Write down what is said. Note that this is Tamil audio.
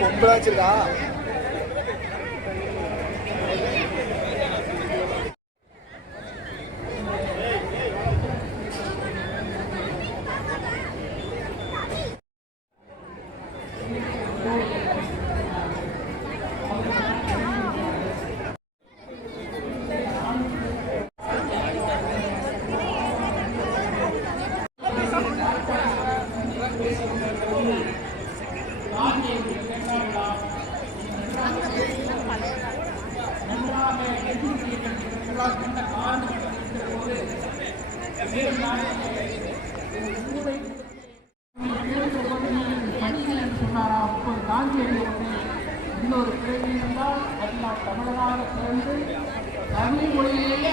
பொம்பளாச்சிருக்கா இன்னொரு பிறவி இருந்தால் அது நான் பிறந்து தமிழ் மொழியிலேயே